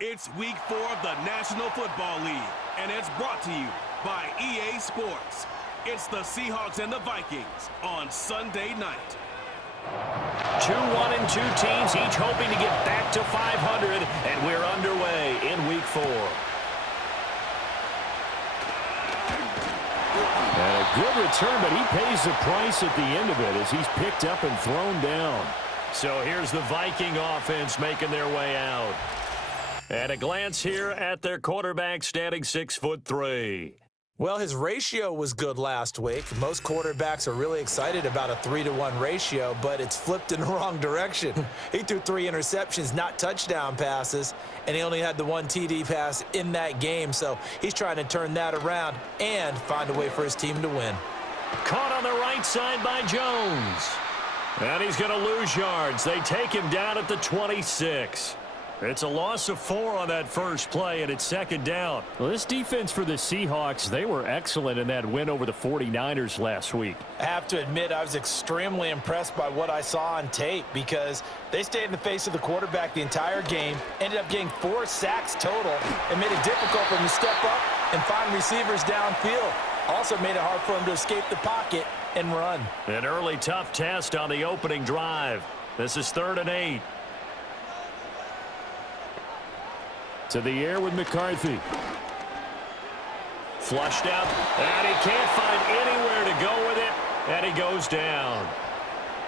It's week 4 of the National Football League, and it's brought to you by EA Sports. It's the Seahawks and the Vikings on Sunday night. 2-1-2 teams, each hoping to get back to 500, and we're underway in week 4. And a good return, but he pays the price at the end of it as he's picked up and thrown down. So here's the Viking offense making their way out. And a glance here at their quarterback standing 6'3". Well, his ratio was good last week. Most quarterbacks are really excited about a 3-to-1 ratio, but it's flipped in the wrong direction. He threw 3 interceptions, not touchdown passes, and he only had the 1 TD pass in that game. So he's trying to turn that around and find a way for his team to win. Caught on the right side by Jones. And he's going to lose yards. They take him down at the 26. It's a loss of 4 on that first play, and it's second down. Well, this defense for the Seahawks, they were excellent in that win over the 49ers last week. I have to admit, I was extremely impressed by what I saw on tape because they stayed in the face of the quarterback the entire game, ended up getting 4 sacks total, and made it difficult for him to step up and find receivers downfield. Also made it hard for him to escape the pocket and run. An early tough test on the opening drive. This is 3rd and 8. To the air with McCarthy. Flushed out, and he can't find anywhere to go with it, and he goes down.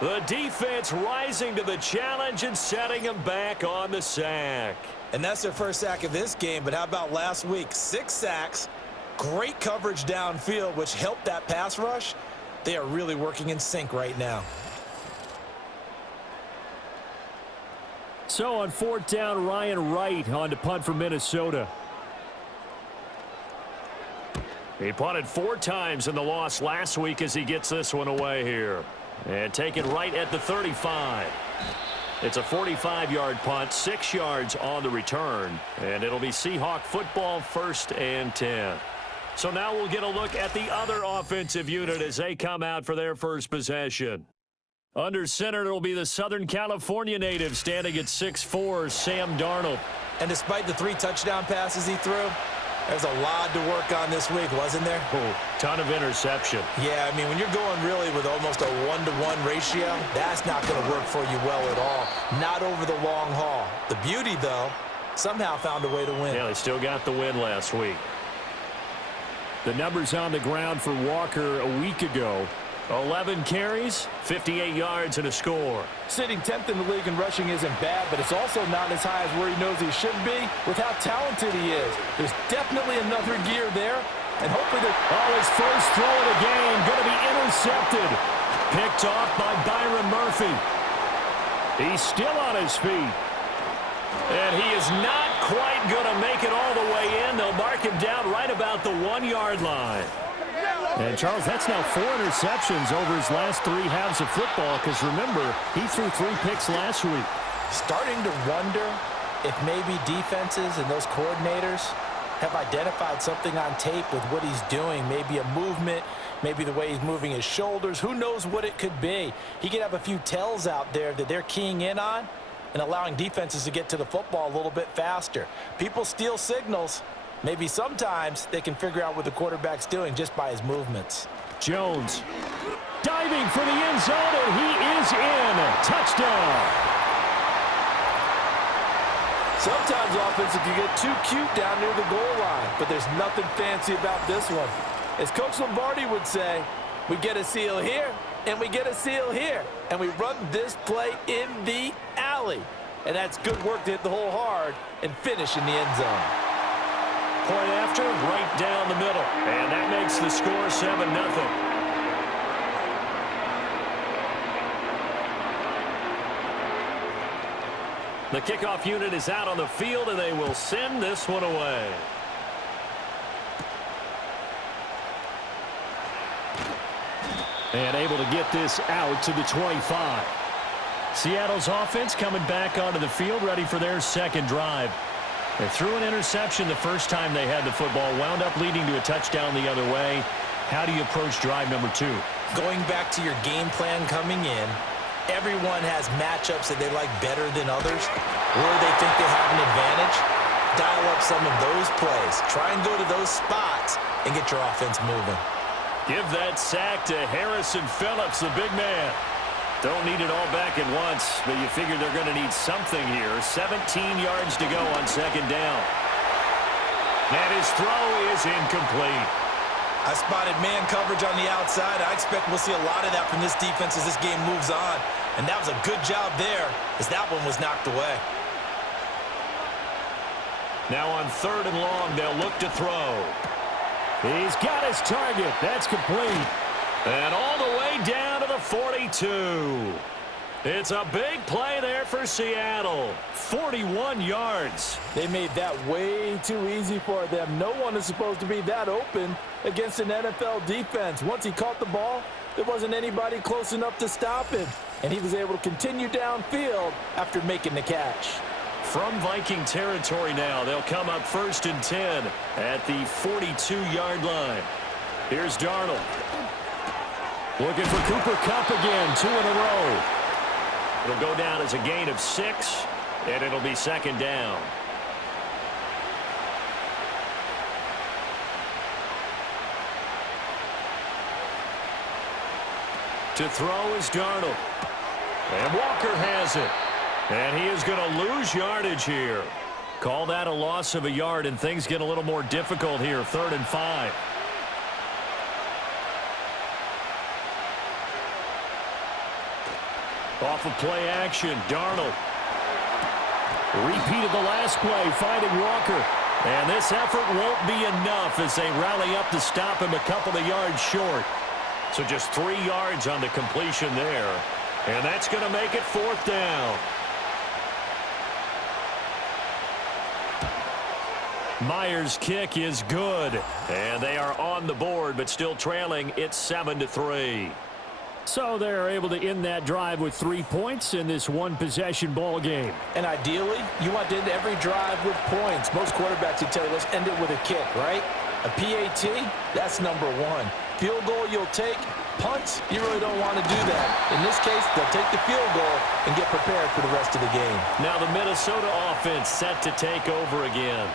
The defense rising to the challenge and setting him back on the sack. And that's their first sack of this game, but how about last week? 6 sacks, great coverage downfield, which helped that pass rush. They are really working in sync right now. So on 4th down, Ryan Wright on to punt for Minnesota. He punted 4 times in the loss last week as he gets this one away here. And taken right at the 35. It's a 45-yard punt, 6 yards on the return. And it'll be Seahawk football, 1st and 10. So now we'll get a look at the other offensive unit as they come out for their first possession. Under center, it'll be the Southern California native standing at 6'4", Sam Darnold. And despite the 3 touchdown passes he threw, there's a lot to work on this week, wasn't there? Oh, ton of interception. Yeah, I mean, when you're going really with almost a 1-to-1 ratio, that's not going to work for you well at all. Not over the long haul. The beauty, though, somehow found a way to win. Yeah, they still got the win last week. The numbers on the ground for Walker a week ago. 11 carries, 58 yards, and a score. Sitting 10th in the league in rushing isn't bad, but it's also not as high as where he knows he should be with how talented he is. There's definitely another gear there, and hopefully his first throw of the game going to be intercepted. Picked off by Byron Murphy. He's still on his feet. And he is not quite going to make it all the way in. They'll mark him down right about the 1-yard line. And, Charles, that's now 4 interceptions over his last 3 halves of football because, remember, he threw 3 picks last week. Starting to wonder if maybe defenses and those coordinators have identified something on tape with what he's doing, maybe a movement, maybe the way he's moving his shoulders. Who knows what it could be? He could have a few tells out there that they're keying in on and allowing defenses to get to the football a little bit faster. People steal signals. Maybe sometimes they can figure out what the quarterback's doing just by his movements. Jones diving for the end zone, and he is in. Touchdown. Sometimes offenses can get too cute down near the goal line, but there's nothing fancy about this one. As Coach Lombardi would say, we get a seal here, and we get a seal here, and we run this play in the alley. And that's good work to hit the hole hard and finish in the end zone. Point after, right down the middle. And that makes the score 7-0. The kickoff unit is out on the field, and they will send this one away. And able to get this out to the 25. Seattle's offense coming back onto the field, ready for their second drive. They threw an interception the first time they had the football, wound up leading to a touchdown the other way. How do you approach drive number 2? Going back to your game plan coming in, everyone has matchups that they like better than others, or they think they have an advantage. up some of those plays. Try and go to those spots and get your offense moving. Give that sack to Harrison Phillips, the big man. Don't need it all back at once, but you figure they're going to need something here. 17 yards to go on second down. And his throw is incomplete. I spotted man coverage on the outside. I expect we'll see a lot of that from this defense as this game moves on. And that was a good job there as that one was knocked away. Now on third and long, they'll look to throw. He's got his target. That's complete. And all the way down to the 42. It's a big play there for Seattle. 41 yards. They made that way too easy for them. No one is supposed to be that open against an NFL defense. Once he caught the ball, there wasn't anybody close enough to stop him. And he was able to continue downfield after making the catch. From Viking territory now, they'll come up 1st and 10 at the 42-yard line. Here's Darnold. Looking for Cooper Kupp again, 2 in a row. It'll go down as a gain of 6, and it'll be second down. To throw is Darnold. And Walker has it. And he is going to lose yardage here. Call that a loss of a yard, and things get a little more difficult here. 3rd and 5. Off of play action, Darnold. Repeated the last play, finding Walker. And this effort won't be enough as they rally up to stop him a couple of yards short. So just 3 yards on the completion there. And that's going to make it 4th down. Myers' kick is good. And they are on the board, but still trailing. It's 7-3. So they're able to end that drive with 3 points in this one-possession ball game. And ideally, you want to end every drive with points. Most quarterbacks would tell you, let's end it with a kick, right? A PAT, that's number 1. Field goal you'll take. Punts, you really don't want to do that. In this case, they'll take the field goal and get prepared for the rest of the game. Now the Minnesota offense set to take over again.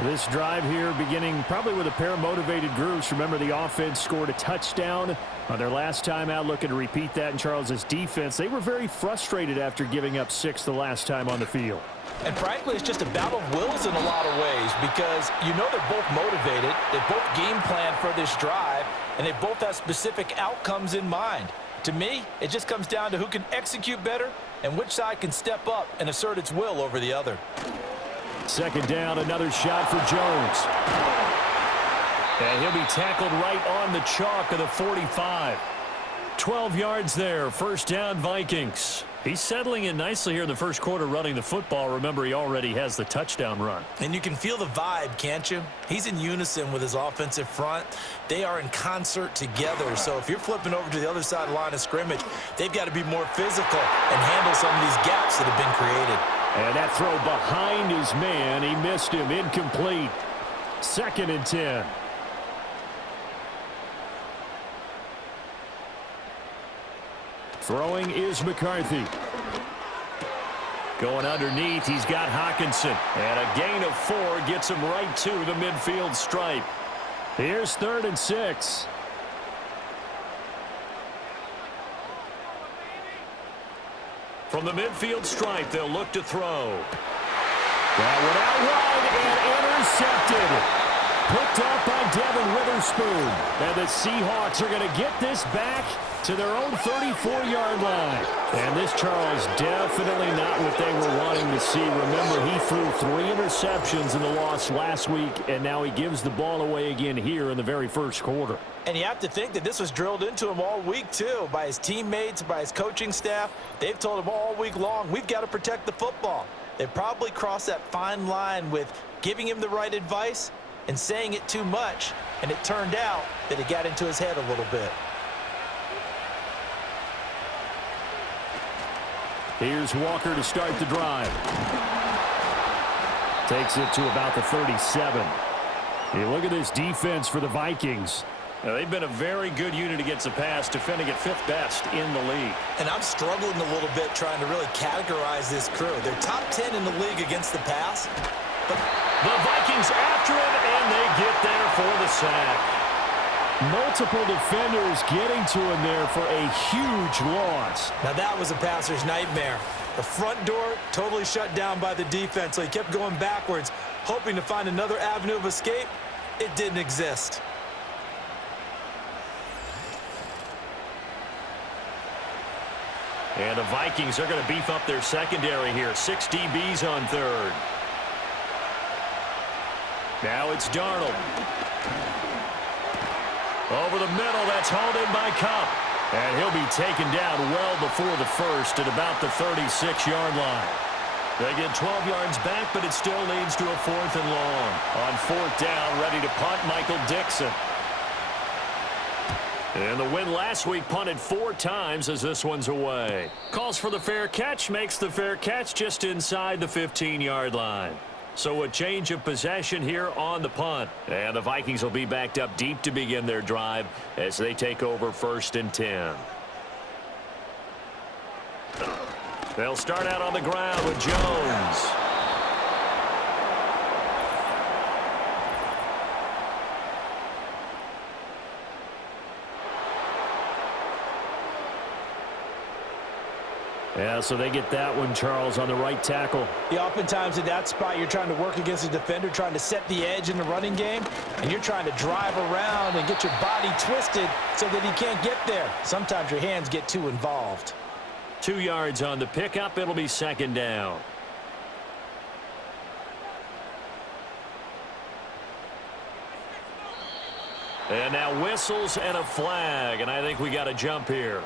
This drive here beginning probably with a pair of motivated groups. Remember, the offense scored a touchdown on their last time out, looking to repeat that in Charles's defense. They were very frustrated after giving up 6 the last time on the field. And frankly, it's just a battle of wills in a lot of ways because you know they're both motivated. They both game plan for this drive, and they both have specific outcomes in mind. To me, it just comes down to who can execute better and which side can step up and assert its will over the other. Second down, another shot for Jones. And he'll be tackled right on the chalk of the 45. 12 yards there, 1st down Vikings. He's settling in nicely here in the first quarter running the football. Remember, he already has the touchdown run. And you can feel the vibe, can't you? He's in unison with his offensive front. They are in concert together. So if you're flipping over to the other side of the line of scrimmage, they've got to be more physical and handle some of these gaps that have been created. And that throw behind his man. He missed him. Incomplete. 2nd and 10. Throwing is McCarthy. Going underneath, he's got Hockenson. And a gain of 4 gets him right to the midfield stripe. Here's 3rd and 6. From the midfield stripe, they'll look to throw. That one out wide and intercepted. Picked up by Devin Witherspoon. And the Seahawks are going to get this back to their own 34-yard line. And this, Charles, definitely not what they were wanting to see. Remember, he threw 3 interceptions in the loss last week, and now he gives the ball away again here in the very first quarter. And you have to think that this was drilled into him all week, too, by his teammates, by his coaching staff. They've told him all week long, we've got to protect the football. They probably crossed that fine line with giving him the right advice and saying it too much, and it turned out that it got into his head a little bit. Here's Walker to start the drive. Takes it to about the 37. You look at this defense for the Vikings. Now, they've been a very good unit against the pass, defending at 5th best in the league. And I'm struggling a little bit trying to really categorize this crew. They're top 10 in the league against the pass, The Vikings after him, and they get there for the sack. Multiple defenders getting to him there for a huge loss. Now that was a passer's nightmare. The front door totally shut down by the defense, so he kept going backwards, hoping to find another avenue of escape. It didn't exist. And the Vikings are going to beef up their secondary here. 6 DBs on third. Now it's Darnold. Over the middle, that's hauled in by Cup. And he'll be taken down well before the first at about the 36-yard line. They get 12 yards back, but it still leads to a 4th and long. On 4th down, ready to punt, Michael Dixon. And the win last week punted 4 times as this one's away. Calls for the fair catch, makes the fair catch just inside the 15-yard line. So a change of possession here on the punt. And the Vikings will be backed up deep to begin their drive as they take over 1st and 10. They'll start out on the ground with Jones. Yeah, so they get that one, Charles, on the right tackle. Yeah, oftentimes in that spot, you're trying to work against a defender, trying to set the edge in the running game, and you're trying to drive around and get your body twisted so that he can't get there. Sometimes your hands get too involved. 2 yards on the pickup. It'll be 2nd down. And now whistles and a flag, and I think we got a jump here.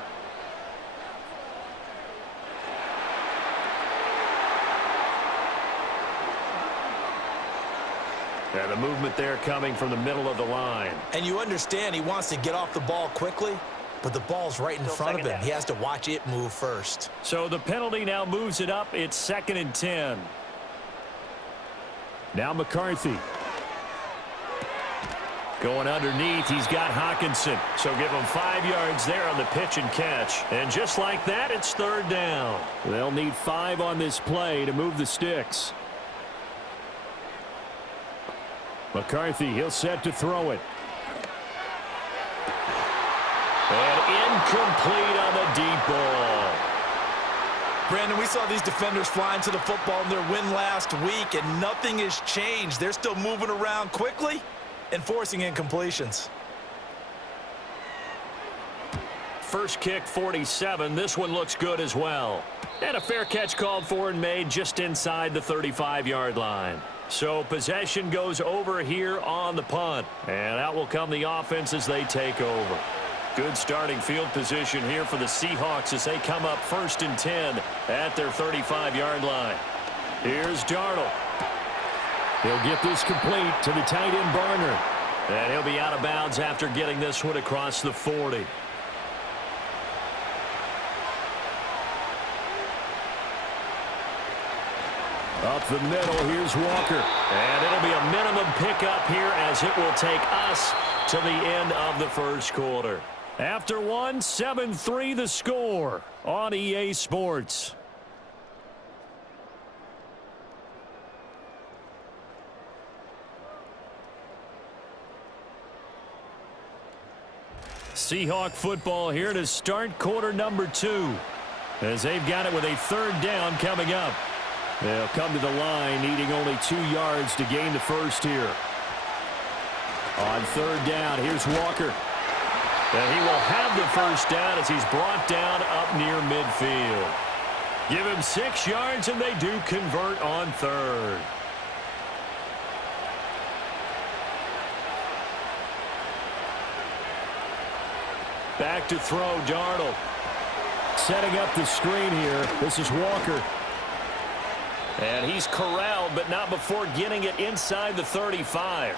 And the movement there coming from the middle of the line. And you understand he wants to get off the ball quickly, but the ball's right in front of him. He has to watch it move first. So the penalty now moves it up. It's 2nd and 10. Now McCarthy. Going underneath, he's got Hawkinson. So give him 5 yards there on the pitch and catch. And just like that, it's 3rd down. They'll need 5 on this play to move the sticks. McCarthy, he'll set to throw it. And incomplete on the deep ball. Brandon, we saw these defenders flying to the football in their win last week, and nothing has changed. They're still moving around quickly and forcing incompletions. First kick, 47. This one looks good as well. And a fair catch called for and made just inside the 35-yard line. So possession goes over here on the punt. And out will come the offense as they take over. Good starting field position here for the Seahawks as they come up 1st and 10 at their 35-yard line. Here's Darnold. He'll get this complete to the tight end Barner. And he'll be out of bounds after getting this one across the 40. Up the middle, here's Walker. And it'll be a minimum pickup here as it will take us to the end of the first quarter. After one, 7-3 the score on EA Sports. Seahawk football here to start quarter number 2 as they've got it with a 3rd down coming up. They'll come to the line needing only 2 yards to gain the first here. On 3rd down, here's Walker. And he will have the first down as he's brought down up near midfield. Give him 6 yards and they do convert on 3rd. Back to throw, Darnold. Setting up the screen here. This is Walker. And he's corralled, but not before getting it inside the 35.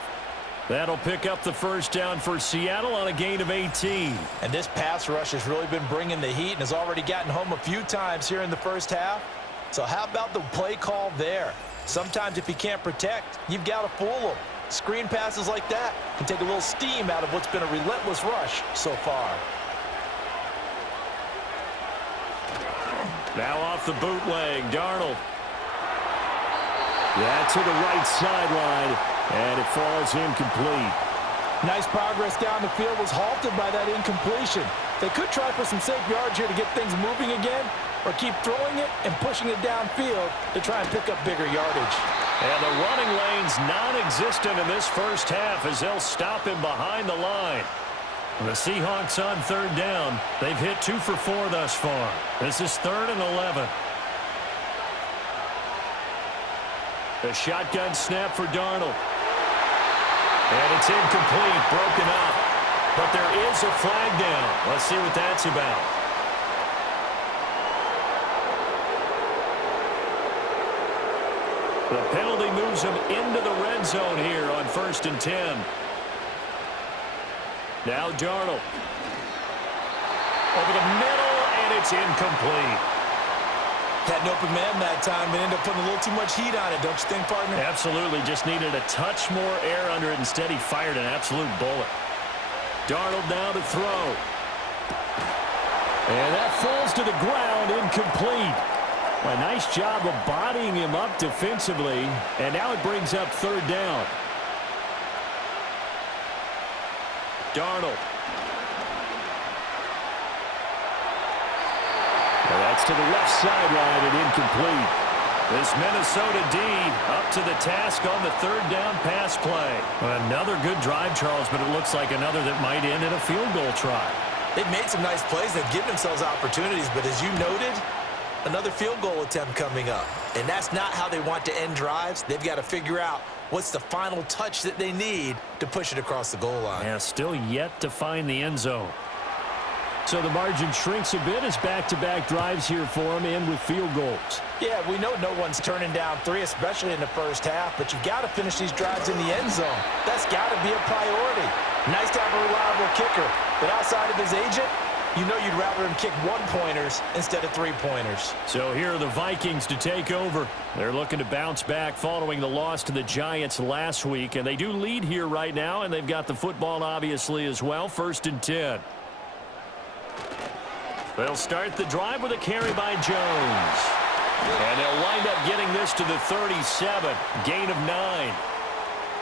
That'll pick up the first down for Seattle on a gain of 18. And this pass rush has really been bringing the heat and has already gotten home a few times here in the first half. So how about the play call there? Sometimes if you can't protect, you've got to fool them. Screen passes like that can take a little steam out of what's been a relentless rush so far. Now off the bootleg, Darnold. Yeah, to the right sideline, and it falls incomplete. Nice progress down the field was halted by that incompletion. They could try for some safe yards here to get things moving again, or keep throwing it and pushing it downfield to try and pick up bigger yardage. And the running lane's non-existent in this first half as they'll stop him behind the line. The Seahawks on third down. They've hit 2 for 4 thus far. This is 3rd and 11. The shotgun snap for Darnold. And it's incomplete, broken up. But there is a flag down. Let's see what that's about. The penalty moves him into the red zone here on 1st and 10. Now Darnold. Over the middle, and it's incomplete. Had an open man that time, but ended up putting a little too much heat on it, don't you think, partner? Absolutely. Just needed a touch more air under it. Instead, he fired an absolute bullet. Darnold now to throw. And that falls to the ground, incomplete. A nice job of bodying him up defensively, and now it brings up 3rd down. Darnold. And that's to the left sideline and incomplete. This Minnesota D up to the task on the 3rd down pass play. Another good drive, Charles, but it looks like another that might end in a field goal try. They've made some nice plays. They've given themselves opportunities, but as you noted, another field goal attempt coming up. And that's not how they want to end drives. They've got to figure out what's the final touch that they need to push it across the goal line. Yeah, still yet to find the end zone. So the margin shrinks a bit as back-to-back drives here for them, and with field goals. Yeah, we know no one's turning down 3, especially in the first half, but you've got to finish these drives in the end zone. That's got to be a priority. Nice to have a reliable kicker, but outside of his agent, you know you'd rather him kick 1-pointers instead of 3-pointers. So here are the Vikings to take over. They're looking to bounce back following the loss to the Giants last week, and they do lead here right now, and they've got the football obviously as well. 1st and 10. They'll start the drive with a carry by Jones. And they'll wind up getting this to the 37. Gain of 9.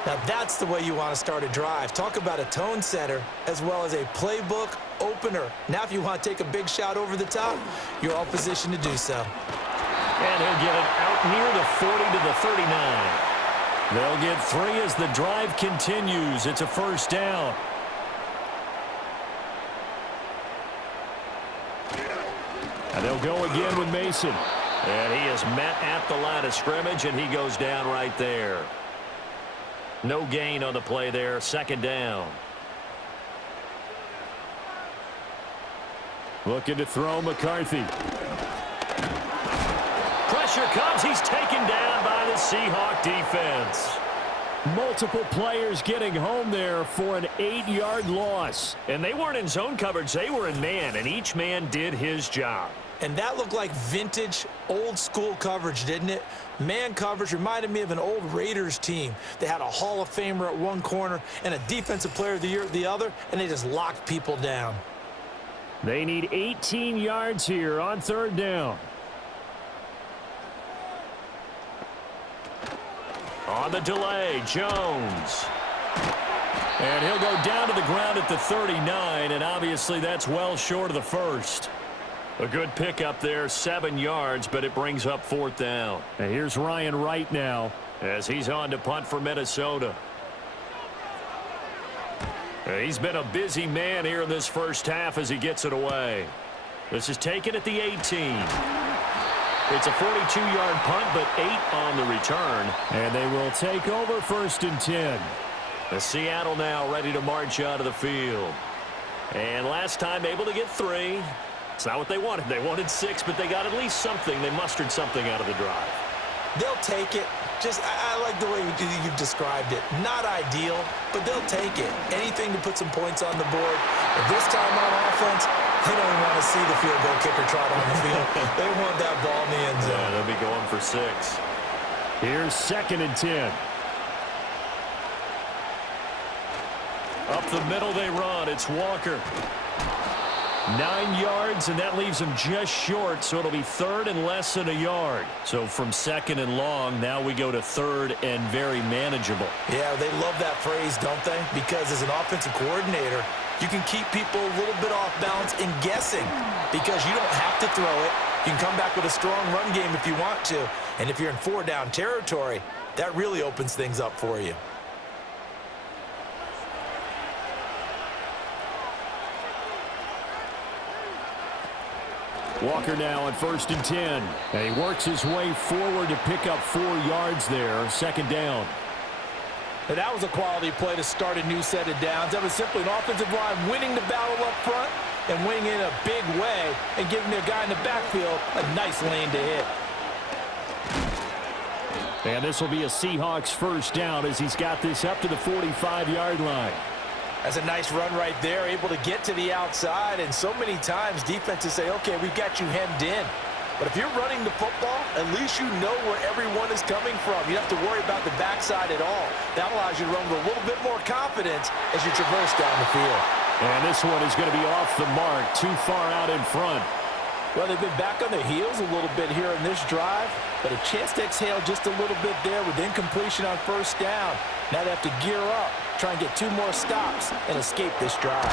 Now that's the way you want to start a drive. Talk about a tone setter as well as a playbook opener. Now if you want to take a big shot over the top, you're all positioned to do so. And he'll get it out near the 40 to the 39. They'll get 3 as the drive continues. It's a 1st down. And they'll go again with Mason. And he is met at the line of scrimmage, and he goes down right there. No gain on the play there. 2nd down. Looking to throw McCarthy. Pressure comes. He's taken down by the Seahawk defense. Multiple players getting home there for an 8-yard loss. And they weren't in zone coverage. They were in man, and each man did his job. And that looked like vintage, old-school coverage, didn't it? Man coverage reminded me of an old Raiders team. They had a Hall of Famer at one corner and a Defensive Player of the Year at the other, and they just locked people down. They need 18 yards here on 3rd down. On the delay, Jones. And he'll go down to the ground at the 39, and obviously that's well short of the 1st. A good pickup there, 7 yards, but it brings up 4th down. And here's Ryan Wright now as he's on to punt for Minnesota. He's been a busy man here in this first half as he gets it away. This is taken at the 18. It's a 42-yard punt, but 8 on the return. And they will take over 1st and 10. The Seattle now ready to march out of the field. And last time able to get 3. It's not what they wanted. They wanted 6, but they got at least something. They mustered something out of the drive. They'll take it. Just, I like the way you've described it. Not ideal, but they'll take it. Anything to put some points on the board. But this time on offense, they don't even want to see the field goal kicker trot on the field. They want that ball in the end zone. Yeah, they'll be going for 6. Here's 2nd and 10. Up the middle they run. It's Walker. 9 yards, and that leaves him just short, so it'll be third and less than a yard. So from second and long, now we go to third and very manageable. Yeah, they love that phrase, don't they? Because as an offensive coordinator, you can keep people a little bit off balance and guessing because you don't have to throw it. You can come back with a strong run game if you want to. And if you're in 4-down territory, that really opens things up for you. Walker now on 1st and 10. And he works his way forward to pick up 4 yards there. Second down. And that was a quality play to start a new set of downs. That was simply an offensive line winning the battle up front and winning in a big way and giving their guy in the backfield a nice lane to hit. And this will be a Seahawks first down as he's got this up to the 45-yard line. That's a nice run right there, able to get to the outside. And so many times defenses say, okay, we've got you hemmed in. But if you're running the football, at least you know where everyone is coming from. You don't have to worry about the backside at all. That allows you to run with a little bit more confidence as you traverse down the field. And this one is going to be off the mark, too far out in front. Well, they've been back on their heels a little bit here in this drive, but a chance to exhale just a little bit there with incompletion on first down. Now they have to gear up, try and get 2 more stops and escape this drive.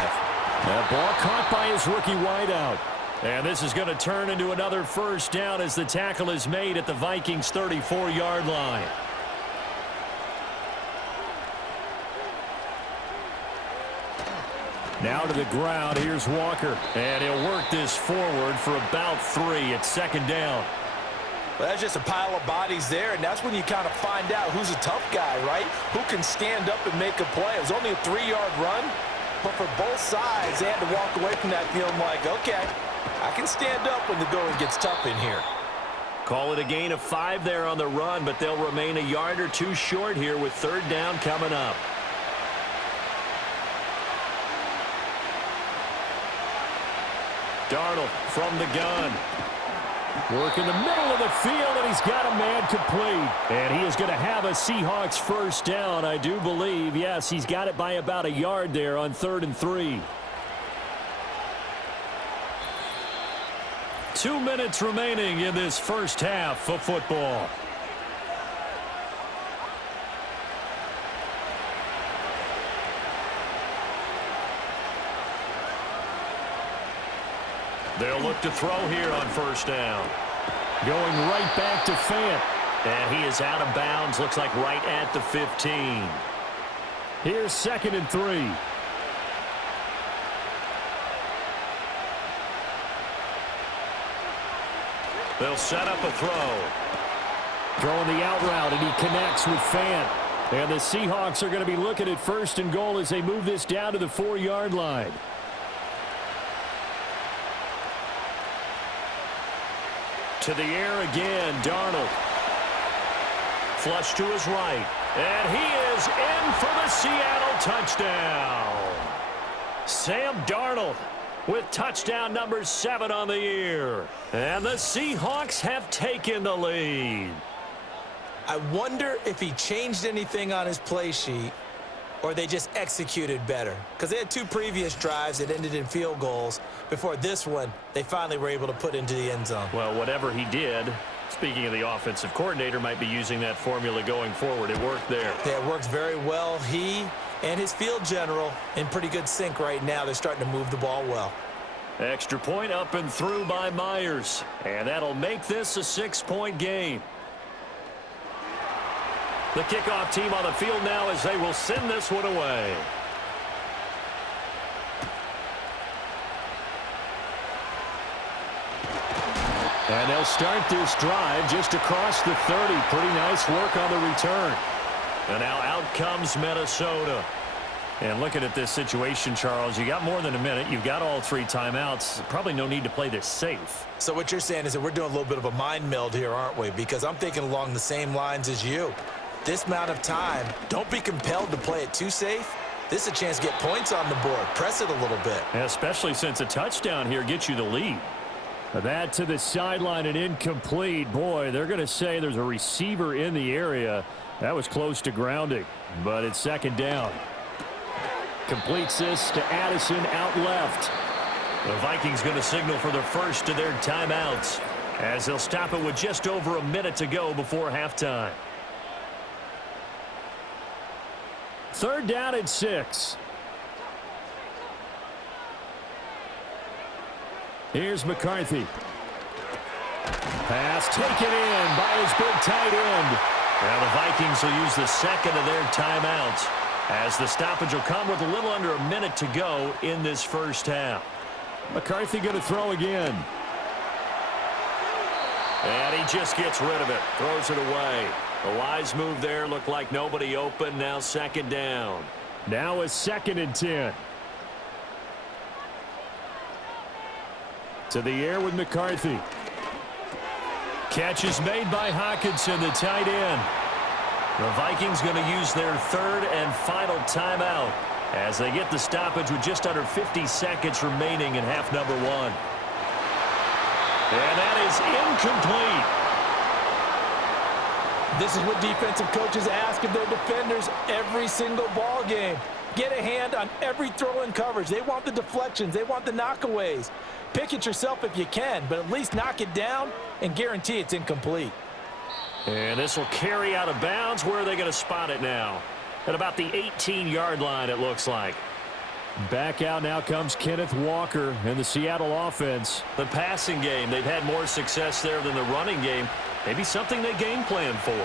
That ball caught by his rookie wideout. And this is going to turn into another first down as the tackle is made at the Vikings' 34-yard line. Now to the ground. Here's Walker. And he'll work this forward for about 3 at second down. Well, that's just a pile of bodies there, and that's when you kind of find out who's a tough guy, right? Who can stand up and make a play. It was only a 3-yard run, but for both sides, they had to walk away from that feeling like, okay, I can stand up when the going gets tough in here. Call it a gain of 5 there on the run, but they'll remain a yard or 2 short here with third down coming up. Darnold from the gun. Work in the middle of the field, and he's got a man complete. And he is going to have a Seahawks first down, I do believe. Yes, he's got it by about a yard there on 3rd and 3. 2 minutes remaining in this first half of football. They'll look to throw here on first down. Going right back to Fant. And he is out of bounds, looks like right at the 15. Here's 2nd and 3. They'll set up a throw. Throwing the out route, and he connects with Fant. And the Seahawks are going to be looking at 1st and goal as they move this down to the 4-yard line. To the air again, Darnold. Flush to his right. And he is in for the Seattle touchdown. Sam Darnold with touchdown number 7 on the year. And the Seahawks have taken the lead. I wonder if he changed anything on his play sheet or they just executed better. Because they had 2 previous drives that ended in field goals. Before this one, they finally were able to put into the end zone. Well, whatever he did, speaking of the offensive coordinator, might be using that formula going forward. It worked there. Yeah, it works very well. He and his field general in pretty good sync right now. They're starting to move the ball well. Extra point up and through by Myers. And that'll make this a 6-point game. The kickoff team on the field now as they will send this one away. And they'll start this drive just across the 30. Pretty nice work on the return. And now out comes Minnesota. And looking at this situation, Charles, you got more than a minute. You've got all 3 timeouts. Probably no need to play this safe. So what you're saying is that we're doing a little bit of a mind meld here, aren't we? Because I'm thinking along the same lines as you. This amount of time, don't be compelled to play it too safe. This is a chance to get points on the board. Press it a little bit. Especially since a touchdown here gets you the lead. That to the sideline and incomplete. Boy, they're going to say there's a receiver in the area. That was close to grounding, but it's 2nd down. Completes this to Addison out left. The Vikings going to signal for the first of their timeouts as they'll stop it with just over a minute to go before halftime. 3rd down and 6. Here's McCarthy. Pass taken in by his big tight end. Now the Vikings will use the second of their timeouts as the stoppage will come with a little under a minute to go in this first half. McCarthy going to throw again. And he just gets rid of it. Throws it away. A wise move there. Looked like nobody open. Now 2nd down. Now a 2nd and 10. To the air with McCarthy. Catch is made by Hockenson, the tight end. The Vikings going to use their 3rd and final timeout as they get the stoppage with just under 50 seconds remaining in half number 1. And that is incomplete. This is what defensive coaches ask of their defenders every single ball game. Get a hand on every throw in coverage. They want the deflections. They want the knockaways. Pick it yourself if you can, but at least knock it down and guarantee it's incomplete. And this will carry out of bounds. Where are they going to spot it now? At about the 18-yard line, it looks like. Back out now comes Kenneth Walker and the Seattle offense. The passing game, they've had more success there than the running game. Maybe something they game plan for.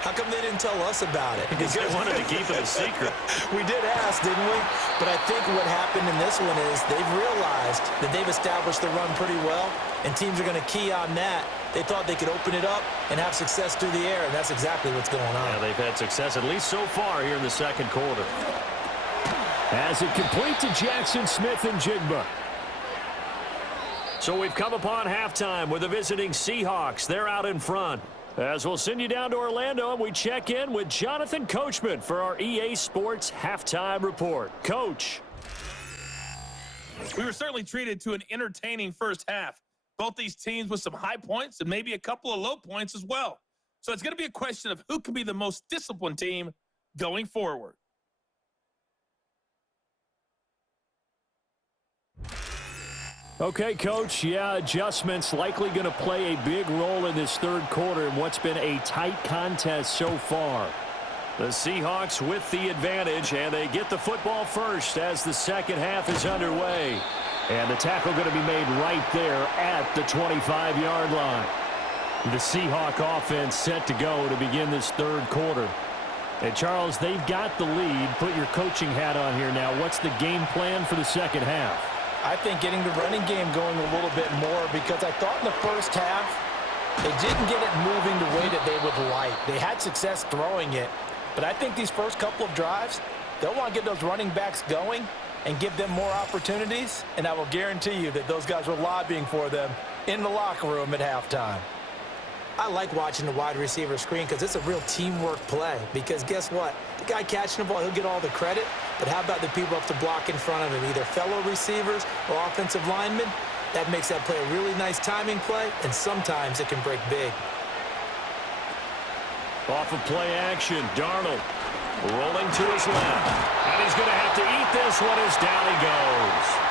How come they didn't tell us about it? Because they wanted to keep it a secret. We did ask, didn't we? But I think what happened in this one is they've realized that they've established the run pretty well, and teams are going to key on that. They thought they could open it up and have success through the air, and that's exactly what's going on. Yeah, they've had success at least so far here in the 2nd quarter. As it complete to Jackson Smith and Jigba. So we've come upon halftime with the visiting Seahawks. They're out in front. As we'll send you down to Orlando, and we check in with Jonathan Coachman for our EA Sports Halftime Report. Coach. We were certainly treated to an entertaining first half. Both these teams with some high points and maybe a couple of low points as well. So it's going to be a question of who can be the most disciplined team going forward. Okay, Coach, yeah, adjustments likely going to play a big role in this 3rd quarter in what's been a tight contest so far. The Seahawks with the advantage, and they get the football first as the 2nd half is underway. And the tackle going to be made right there at the 25-yard line. The Seahawk offense set to go to begin this 3rd quarter. And, Charles, they've got the lead. Put your coaching hat on here now. What's the game plan for the 2nd half? I think getting the running game going a little bit more, because I thought in the first half they didn't get it moving the way that they would like. They had success throwing it, but I think these first couple of drives, they'll want to get those running backs going and give them more opportunities, and I will guarantee you that those guys were lobbying for them in the locker room at halftime. I like watching the wide receiver screen because it's a real teamwork play. Because guess what? The guy catching the ball, he'll get all the credit. But how about the people up to block in front of him, either fellow receivers or offensive linemen? That makes that play a really nice timing play, and sometimes it can break big. Off of play action, Darnold rolling to his left. And he's going to have to eat this one as down he goes.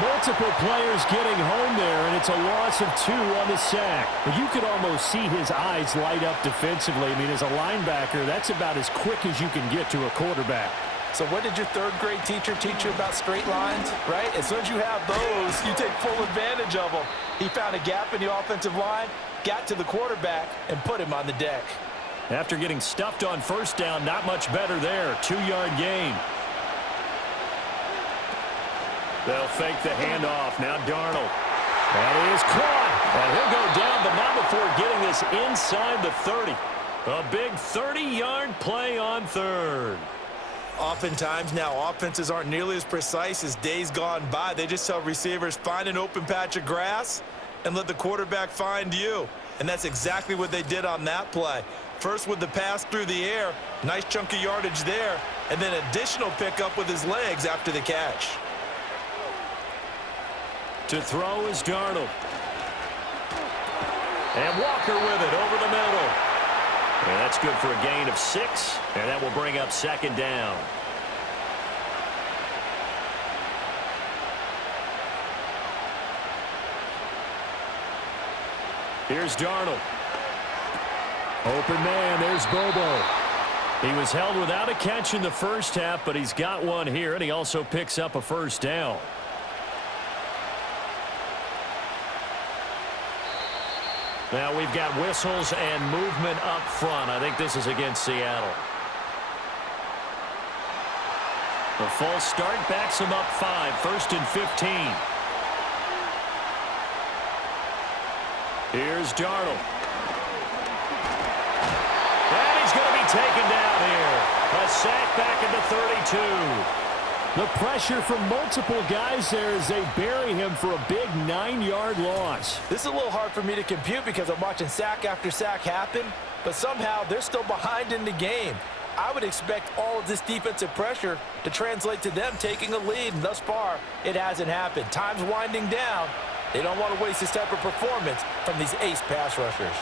Multiple players getting home there, and it's a loss of 2 on the sack. But you could almost see his eyes light up defensively. I mean, as a linebacker, that's about as quick as you can get to a quarterback. So what did your 3rd grade teacher teach you about straight lines, right? As soon as you have those, you take full advantage of them. He found a gap in the offensive line, got to the quarterback, and put him on the deck. After getting stuffed on 1st down, not much better there. 2-yard gain. They'll fake the handoff. Now Darnold. That is caught. And he'll go down, but not before getting this inside the 30. A big 30-yard play on 3rd. Oftentimes now, offenses aren't nearly as precise as days gone by. They just tell receivers, find an open patch of grass and let the quarterback find you. And that's exactly what they did on that play. First with the pass through the air, nice chunk of yardage there, and then additional pickup with his legs after the catch. To throw is Darnold. And Walker with it over the middle. And that's good for a gain of 6, and that will bring up 2nd down. Here's Darnold. Open man, there's Bobo. He was held without a catch in the first half, but he's got one here, and he also picks up a first down. Now we've got whistles and movement up front. I think this is against Seattle. The false start backs him up 5, 1st and 15. Here's Darnold. And he's going to be taken down here. A sack back at the 32. The pressure from multiple guys there as they bury him for a big 9-yard loss. This is a little hard for me to compute because I'm watching sack after sack happen, but somehow they're still behind in the game. I would expect all of this defensive pressure to translate to them taking a lead, and thus far, it hasn't happened. Time's winding down. They don't want to waste this type of performance from these ace pass rushers.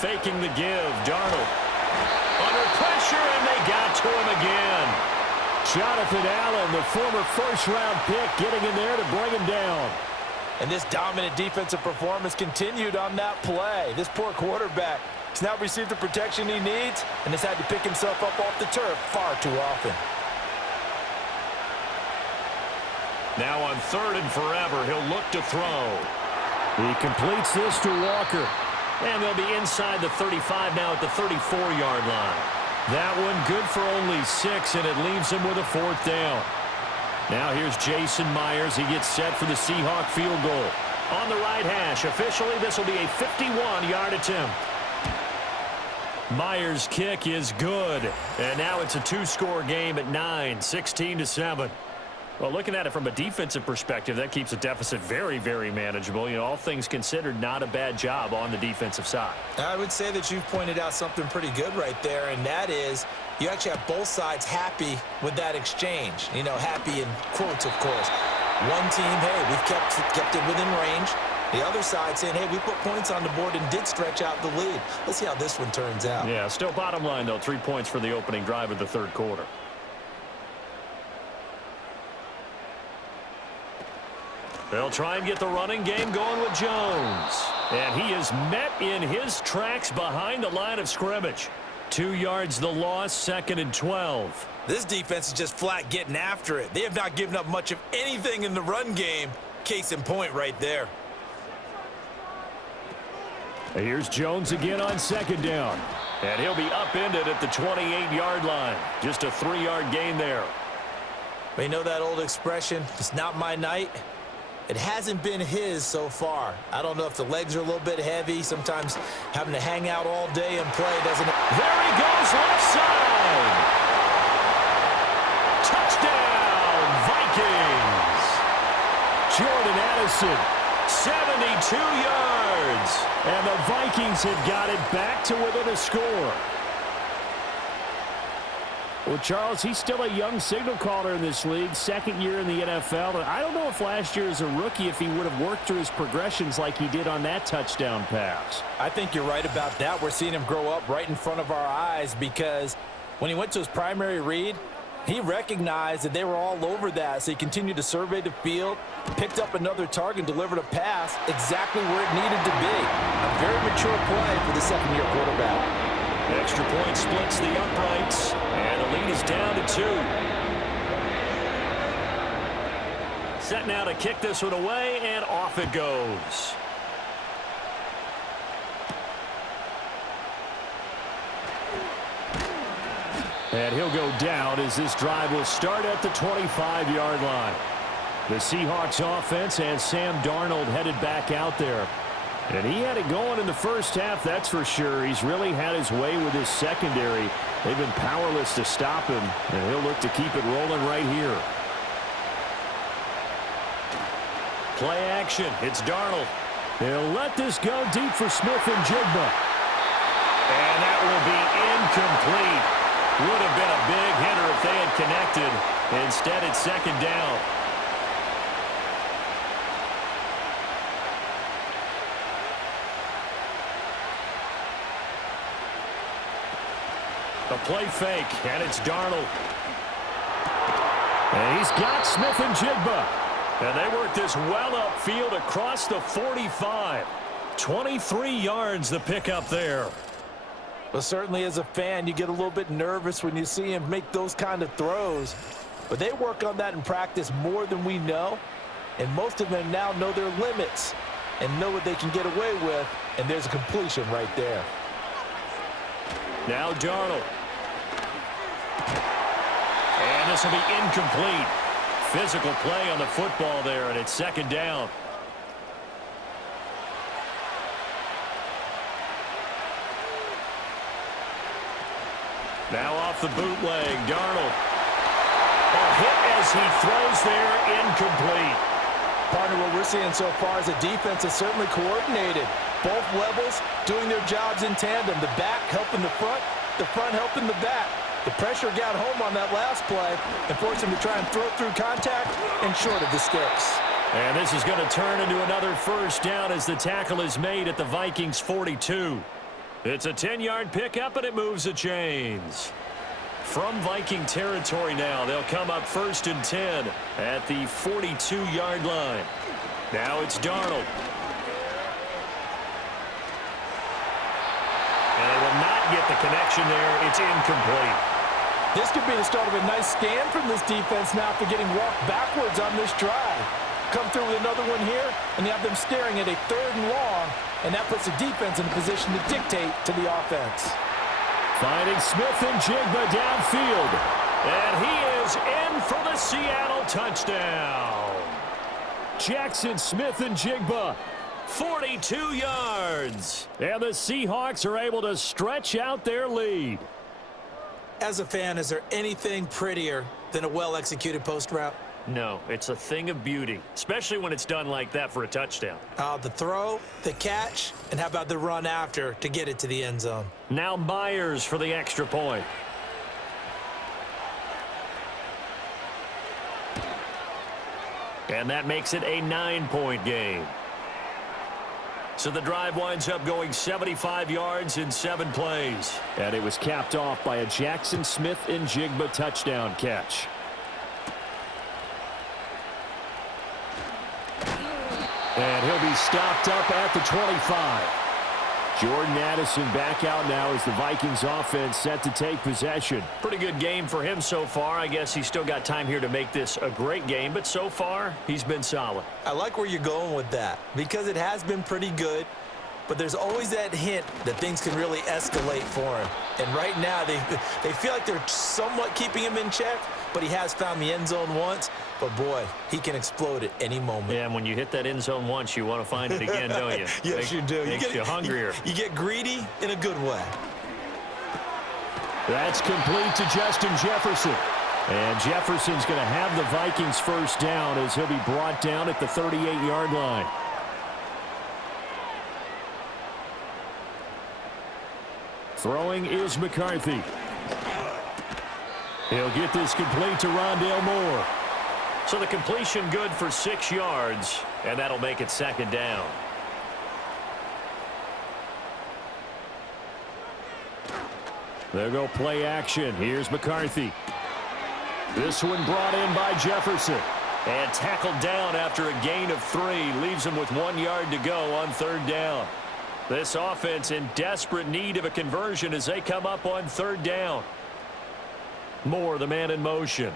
Faking the give, Darnold. Under pressure, and they got to him again. Jonathan Allen, the former first-round pick, getting in there to bring him down. And this dominant defensive performance continued on that play. This poor quarterback has now received the protection he needs and has had to pick himself up off the turf far too often. Now on 3rd and forever, he'll look to throw. He completes this to Walker. And they'll be inside the 35 now at the 34-yard line. That one good for only 6, and it leaves him with a 4th down. Now here's Jason Myers. He gets set for the Seahawk field goal. On the right hash, officially this will be a 51-yard attempt. Myers' kick is good. And now it's a 2-score game at 9, 16-7. Well, looking at it from a defensive perspective, that keeps the deficit very, very manageable. You know, all things considered, not a bad job on the defensive side. I would say that you've pointed out something pretty good right there, and that is you actually have both sides happy with that exchange. You know, happy in quotes, of course. One team, hey, we've kept it within range. The other side saying, hey, we put points on the board and did stretch out the lead. Let's see how this one turns out. Yeah, still bottom line, though, 3 points for the opening drive of the 3rd quarter. They'll try and get the running game going with Jones. And he is met in his tracks behind the line of scrimmage. 2 yards the loss, 2nd and 12. This defense is just flat getting after it. They have not given up much of anything in the run game. Case in point right there. Here's Jones again on 2nd down. And he'll be upended at the 28-yard line. Just a 3-yard gain there. But you know that old expression, it's not my night? It hasn't been his so far. I don't know if the legs are a little bit heavy. Sometimes having to hang out all day and play doesn't... There he goes, left side. Touchdown, Vikings. Jordan Addison, 72 yards. and the Vikings have got it back to within a score. Well, Charles, he's still a young signal caller in this league, 2nd year in the NFL. And I don't know if last year as a rookie if he would have worked through his progressions like he did on that touchdown pass. I think you're right about that. We're seeing him grow up right in front of our eyes because when he went to his primary read, he recognized that they were all over that, so he continued to survey the field, picked up another target, and delivered a pass exactly where it needed to be. A very mature play for the second-year quarterback. Extra point splits the uprights, and the lead is down to 2. Set now to kick this one away, and off it goes. And he'll go down as this drive will start at the 25-yard line. The Seahawks offense has Sam Darnold headed back out there. And he had it going in the first half, that's for sure. He's really had his way with his secondary. They've been powerless to stop him, and he'll look to keep it rolling right here. Play action. It's Darnold. They'll let this go deep for Smith and Jigba. And that will be incomplete. Would have been a big hitter if they had connected. Instead, it's 2nd down. A play fake, and it's Darnold. And he's got Smith and Jigba. And they work this well upfield across the 45. 23 yards the pickup there. But certainly as a fan, you get a little bit nervous when you see him make those kind of throws. But they work on that in practice more than we know. And most of them now know their limits and know what they can get away with. And there's a completion right there. Now Darnold. And this will be incomplete. Physical play on the football there, and it's second down. Now off the bootleg, Darnold. A hit as he throws there, incomplete. Partner, what we're seeing so far is a defense is certainly coordinated. Both levels doing their jobs in tandem. The back helping the front helping the back. The pressure got home on that last play and forced him to try and throw through contact and short of the sticks. And this is going to turn into another first down as the tackle is made at the Vikings 42. It's a 10-yard pickup, and it moves the chains. From Viking territory now, they'll come up 1st and 10 at the 42-yard line. Now it's Darnold. And they will not get the connection there. It's incomplete. This could be the start of a nice scan from this defense now after getting walked backwards on this drive. Come through with another one here, and you have them staring at a 3rd and long, and that puts the defense in a position to dictate to the offense. Finding Smith-Njigba downfield. And he is in for the Seattle touchdown. Jackson Smith-Njigba, 42 yards. And the Seahawks are able to stretch out their lead. As a fan, is there anything prettier than a well-executed post route? No, it's a thing of beauty, especially when it's done like that for a touchdown. The throw, the catch, and how about the run after to get it to the end zone? Now Myers for the extra point. And that makes it a 9-point game. So the drive winds up going 75 yards in 7 plays. And it was capped off by a Jackson Smith-Njigba touchdown catch. And he'll be stopped up at the 25. Jordan Addison back out now as the Vikings offense set to take possession. Pretty good game for him so far. I guess he's still got time here to make this a great game, but so far he's been solid. I like where you're going with that because it has been pretty good, but there's always that hint that things can really escalate for him. And right now they feel like they're somewhat keeping him in check, but he has found the end zone once. But, boy, he can explode at any moment. Yeah, and when you hit that end zone once, you want to find it again, don't you? Yes, you do. Makes you hungrier. You get greedy in a good way. That's complete to Justin Jefferson. And Jefferson's going to have the Vikings first down as he'll be brought down at the 38-yard line. Throwing is McCarthy. He'll get this complete to Rondale Moore. So the completion good for 6 yards, and that'll make it second down. There go play action. Here's McCarthy. This one brought in by Jefferson. And tackled down after a gain of 3. Leaves him with 1 yard to go on 3rd down. This offense in desperate need of a conversion as they come up on 3rd down. Moore, the man in motion.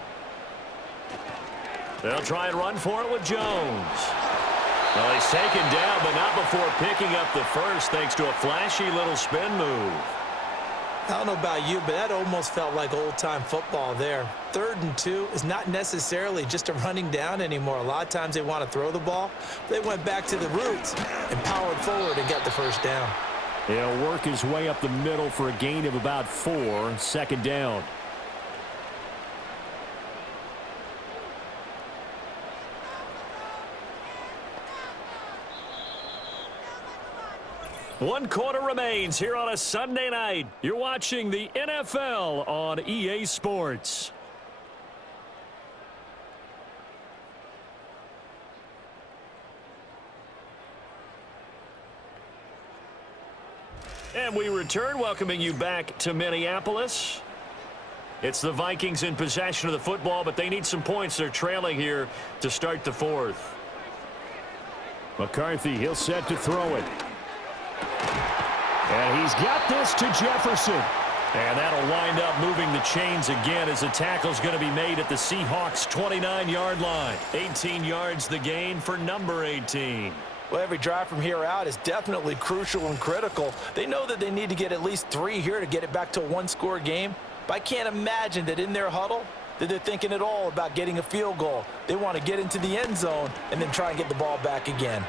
They'll try and run for it with Jones. Well, he's taken down, but not before picking up the first thanks to a flashy little spin move. I don't know about you, but that almost felt like old-time football there. 3rd and 2 is not necessarily just a running down anymore. A lot of times they want to throw the ball. They went back to the roots and powered forward and got the first down. He'll work his way up the middle for a gain of about 4. 2nd down. One quarter remains here on a Sunday night. You're watching the NFL on EA Sports. And we return, welcoming you back to Minneapolis. It's the Vikings in possession of the football, but they need some points. They're trailing here to start the fourth. McCarthy, he'll set to throw it. And he's got this to Jefferson. And that'll wind up moving the chains again as the tackle's going to be made at the Seahawks' 29-yard line. 18 yards the gain for number 18. Well, every drive from here out is definitely crucial and critical. They know that they need to get at least 3 here to get it back to a one-score game. But I can't imagine that in their huddle that they're thinking at all about getting a field goal. They want to get into the end zone and then try and get the ball back again.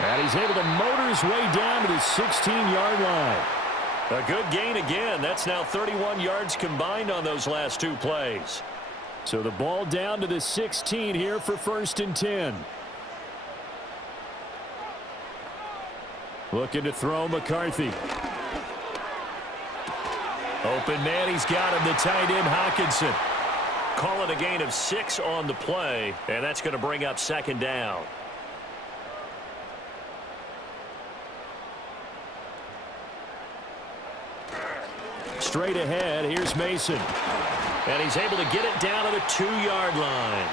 And he's able to motor his way down to the 16-yard line. A good gain again. That's now 31 yards combined on those last 2 plays. So the ball down to the 16 here for 1st and 10. Looking to throw McCarthy. Open man, he's got him, the tight end Hawkinson. Call it a gain of 6 on the play, and that's going to bring up 2nd down. Straight ahead, here's Mason. And he's able to get it down to the 2-yard line.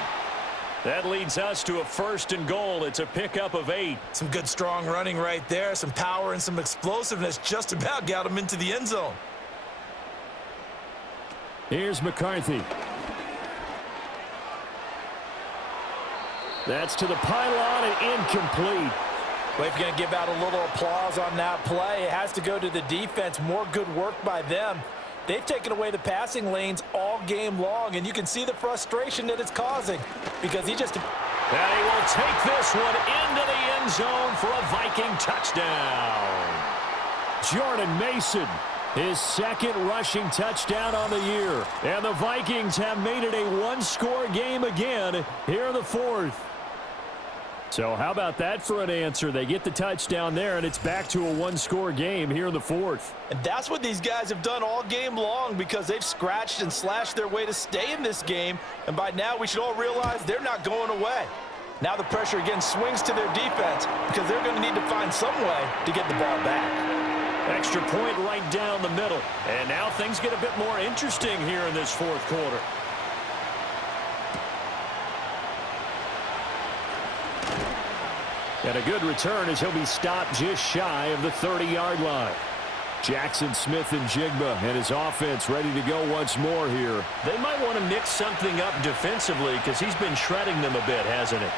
That leads us to a 1st and goal. It's a pickup of 8. Some good strong running right there, some power and some explosiveness just about got him into the end zone. Here's McCarthy. That's to the pylon and incomplete. Well, if you're going to give out a little applause on that play, it has to go to the defense. More good work by them. They've taken away the passing lanes all game long, and you can see the frustration that it's causing because he just... And he will take this one into the end zone for a Viking touchdown. Jordan Mason, his 2nd rushing touchdown on the year. And the Vikings have made it a one-score game again here in the 4th. So how about that for an answer? They get the touchdown there, and it's back to a one-score game here in the 4th. And that's what these guys have done all game long because they've scratched and slashed their way to stay in this game. And by now, we should all realize they're not going away. Now the pressure again swings to their defense because they're going to need to find some way to get the ball back. Extra point right down the middle. And now things get a bit more interesting here in this 4th quarter. And a good return as he'll be stopped just shy of the 30-yard line. Jackson Smith and Jigba and his offense ready to go once more here. They might want to mix something up defensively because he's been shredding them a bit, hasn't he?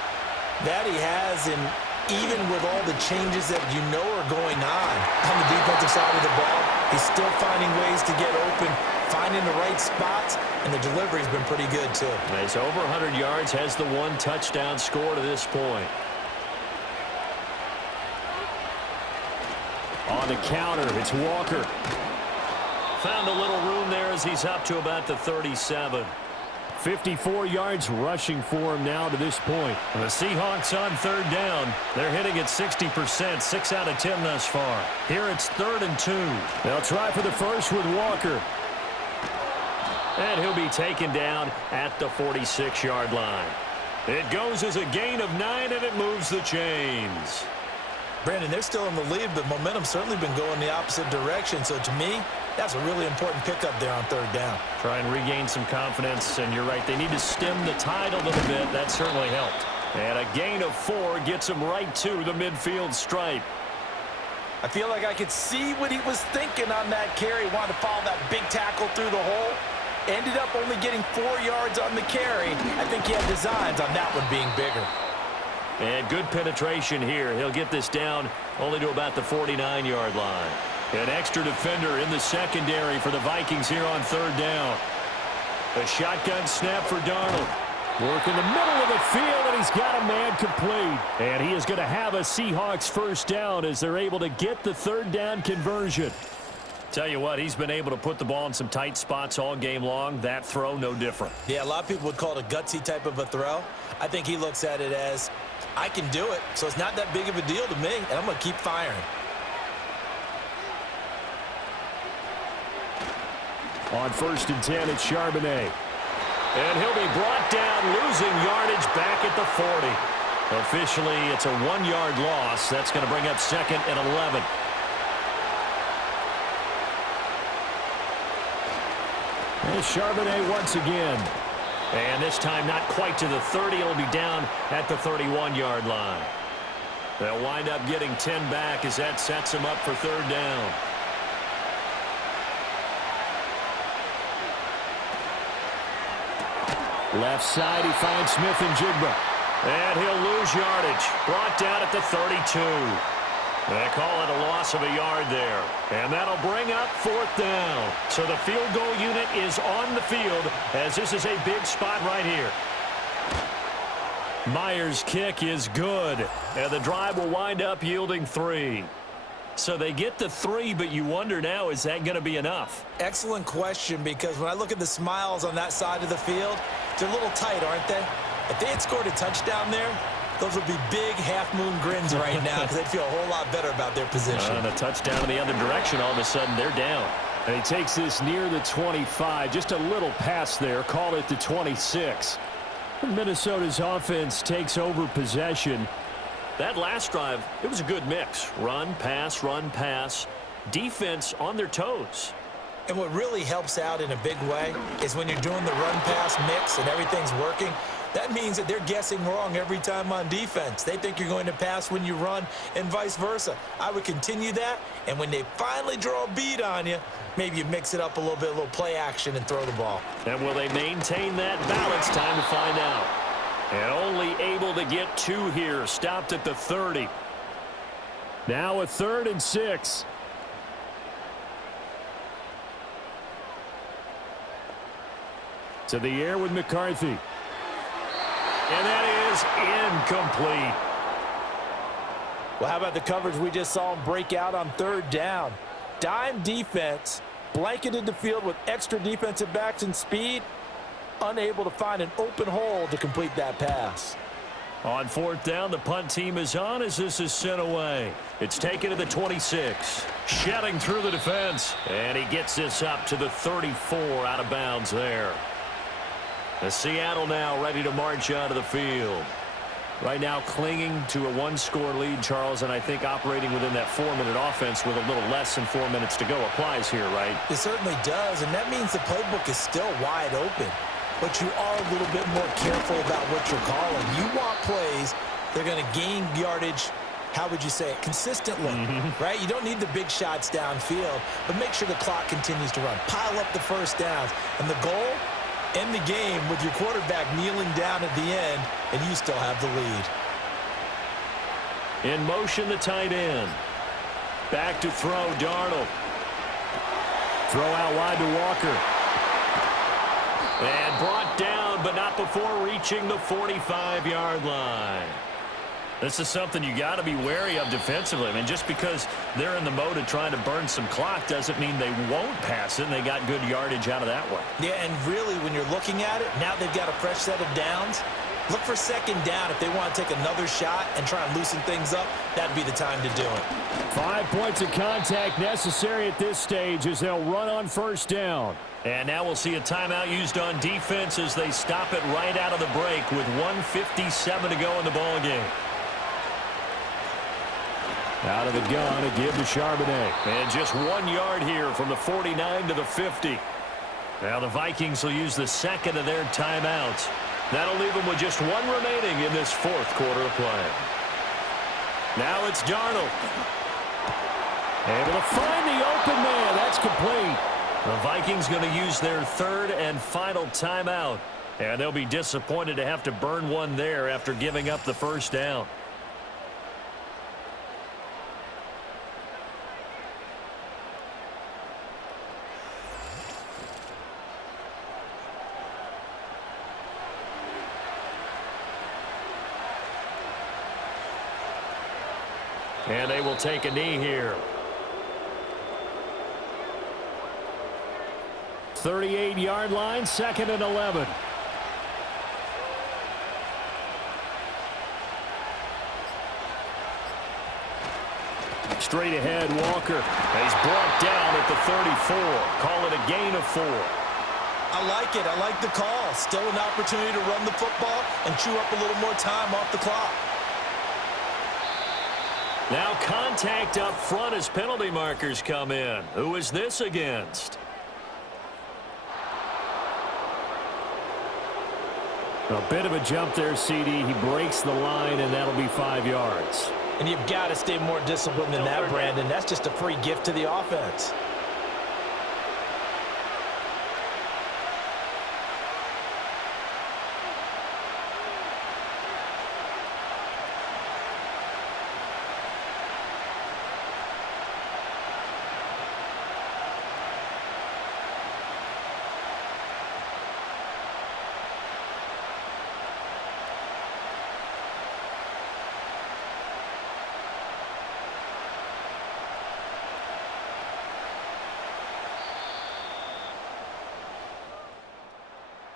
That he has, and even with all the changes that you know are going on the defensive side of the ball, he's still finding ways to get open, finding the right spots, and the delivery's been pretty good too. He's over 100 yards, has the 1 touchdown score to this point. On the counter, it's Walker. Found a little room there as he's up to about the 37. 54 yards rushing for him now to this point. And the Seahawks on 3rd down. They're hitting at 60%, 6 out of 10 thus far. Here it's 3rd and 2. They'll try for the first with Walker. And he'll be taken down at the 46-yard line. It goes as a gain of 9, and it moves the chains. Brandon, they're still in the lead, but momentum's certainly been going the opposite direction. So to me, that's a really important pickup there on 3rd down. Try and regain some confidence, and you're right. They need to stem the tide a little bit. That certainly helped. And a gain of 4 gets him right to the midfield stripe. I feel like I could see what he was thinking on that carry. Wanted to follow that big tackle through the hole. Ended up only getting 4 yards on the carry. I think he had designs on that one being bigger. And good penetration here. He'll get this down only to about the 49-yard line. An extra defender in the secondary for the Vikings here on 3rd down. A shotgun snap for Darnold. Work in the middle of the field, and he's got a man complete. And he is going to have a Seahawks 1st down as they're able to get the 3rd down conversion. Tell you what, he's been able to put the ball in some tight spots all game long. That throw, no different. Yeah, a lot of people would call it a gutsy type of a throw. I think he looks at it as, I can do it, so it's not that big of a deal to me, and I'm going to keep firing. On 1st and 10, it's Charbonnet. And he'll be brought down, losing yardage back at the 40. Officially, it's a 1-yard loss. That's going to bring up 2nd and 11. And Charbonnet once again. And this time not quite to the 30. It'll be down at the 31-yard line. They'll wind up getting 10 back as that sets them up for third down. Left side, he finds Smith and Jigba. And he'll lose yardage. Brought down at the 32. They call it a loss of a yard there. And that'll bring up fourth down. So the field goal unit is on the field as this is a big spot right here. Myers' kick is good. And the drive will wind up yielding 3. So they get the 3, but you wonder now, is that going to be enough? Excellent question, because when I look at the smiles on that side of the field, they're a little tight, aren't they? If they had scored a touchdown there, those would be big half-moon grins right now because they'd feel a whole lot better about their position. And a touchdown in the other direction, all of a sudden they're down. And he takes this near the 25. Just a little pass there. Call it the 26. Minnesota's offense takes over possession. That last drive, it was a good mix. Run, pass. Defense on their toes. And what really helps out in a big way is when you're doing the run-pass mix and everything's working, that means that they're guessing wrong every time on defense. They think you're going to pass when you run and vice versa. I would continue that, and when they finally draw a bead on you, maybe you mix it up a little bit, a little play action, and throw the ball. And will they maintain that balance? Time to find out. And only able to get 2 here. Stopped at the 30. Now a 3rd and 6. To the air with McCarthy. And that is incomplete. Well, how about the coverage we just saw him break out on 3rd down? Dime defense, blanketed the field with extra defensive backs and speed, unable to find an open hole to complete that pass. On 4th down, the punt team is on as this is sent away. It's taken to the 26. Shedding through the defense. And he gets this up to the 34 out of bounds there. The Seattle now ready to march out of the field. Right now clinging to a 1-score lead, Charles, and I think operating within that 4-minute offense with a little less than 4 minutes to go applies here, right? It certainly does, and that means the playbook is still wide open. But you are a little bit more careful about what you're calling. You want plays, they're going to gain yardage, how would you say it, consistently, right? You don't need the big shots downfield, but make sure the clock continues to run. Pile up the first downs. And the goal, end the game with your quarterback kneeling down at the end, and you still have the lead. In motion, the tight end. Back to throw, Darnold. Throw out wide to Walker. And brought down, but not before reaching the 45-yard line. This is something you got to be wary of defensively. I mean, just because they're in the mode of trying to burn some clock doesn't mean they won't pass it, and they got good yardage out of that one. Yeah, and really, when you're looking at it, now they've got a fresh set of downs. Look for 2nd down. If they want to take another shot and try and loosen things up, that'd be the time to do it. 5 points of contact necessary at this stage as they'll run on 1st down. And now we'll see a timeout used on defense as they stop it right out of the break with 1:57 to go in the ball game. Out of the gun, a give to Charbonnet. And just 1 yard here from the 49 to the 50. Now the Vikings will use the 2nd of their timeouts. That'll leave them with just 1 remaining in this 4th quarter of play. Now it's Darnold. Able to find the open man. That's complete. The Vikings going to use their 3rd and final timeout. And they'll be disappointed to have to burn one there after giving up the 1st down. And they will take a knee here. 38-yard line, 2nd and 11. Straight ahead, Walker. He's brought down at the 34. Call it a gain of 4. I like it. I like the call. Still an opportunity to run the football and chew up a little more time off the clock. Now contact up front as penalty markers come in. Who is this against? A bit of a jump there, CD. He breaks the line, and that'll be 5 yards. And you've got to stay more disciplined than that, Brandon. That's just a free gift to the offense.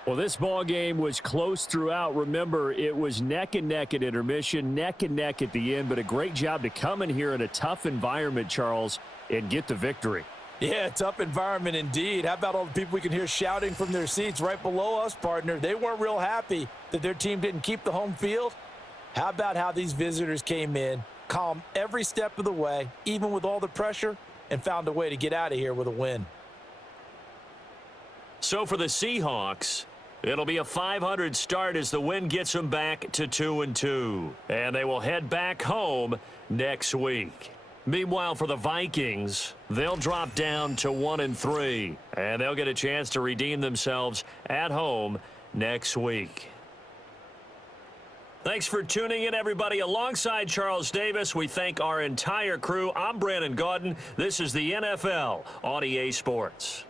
Well, this ball game was close throughout. Remember, it was neck and neck at intermission, neck and neck at the end, but a great job to come in here in a tough environment, Charles, and get the victory. Yeah, tough environment indeed. How about all the people we can hear shouting from their seats right below us, partner? They weren't real happy that their team didn't keep the home field. How about how these visitors came in, calm every step of the way, even with all the pressure, and found a way to get out of here with a win. So for the Seahawks, it'll be a 500 start as the win gets them back to 2-2. And they will head back home next week. Meanwhile, for the Vikings, they'll drop down to 1-3. And they'll get a chance to redeem themselves at home next week. Thanks for tuning in, everybody. Alongside Charles Davis, we thank our entire crew. I'm Brandon Gaudin. This is the NFL on EA Sports.